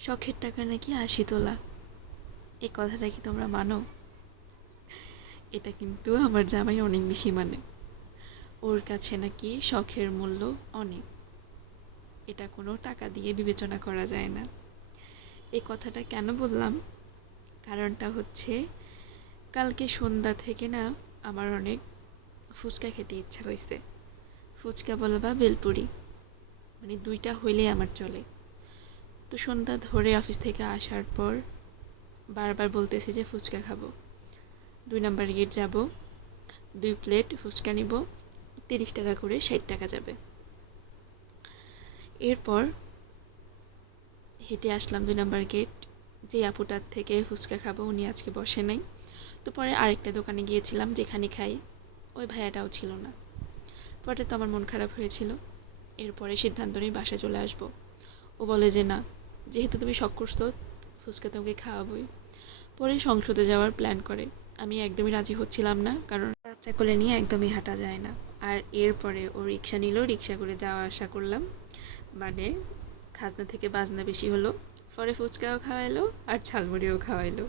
শখের টাকা নাকি ৮০ তোলা। এই কথাটা কি তোমরা মানো? এটা কিন্তু আমার জামাই অনেক বেশি মানে। ওর কাছে নাকি শখের মূল্য অনেক। এটা কোনো টাকা দিয়ে বিবেচনা করা যায় না। এই কথাটা কেন বললাম? কারণটা হচ্ছে, কালকে সন্ধ্যা থেকে না আমার অনেক ফুচকা খেতে ইচ্ছা হয়েছে। ফুচকা বলো বা বেলপুরি, মানে দুইটা হইলেই আমার চলে। তো সন্ধ্যা ধরে অফিস থেকে আসার পর বারবার বলতেছি যে ফুচকা খাবো। ২ নাম্বার গেট যাব, ২ প্লেট ফুচকা নিব, ৩০ টাকা করে, ৬০ টাকা যাবে। এরপর হেঁটে আসলাম ২ নাম্বার গেট। যে আপুটার থেকে ফুচকা খাবো উনি আজকে বসে নাই। তো পরে আরেকটা দোকানে গিয়েছিলাম যেখানে খাই, ওই ভাইয়াটাও ছিল না। পরে তো আমার মন খারাপ হয়েছিল। এরপরে সিদ্ধান্ত নিয়ে বাসায় চলে আসবো। ও বলে যে না, যেহেতু তুমি শখ করছো ফুচকা তোমাকে খাওয়াবোই। পরে সংসদে যাওয়ার প্ল্যান করে। আমি একদমই রাজি হচ্ছিলাম না, কারণ বাচ্চা কোলে নিয়ে একদমই হাঁটা যায় না। আর এরপরে ও রিক্সা নিল, রিক্সা করে যাওয়া আসা করলাম। মানে খাজনা থেকে বাজনা বেশি হলো। পরে ফুচকাও খাওয়াইলো আর ঝালমুড়িও খাওয়াইলো।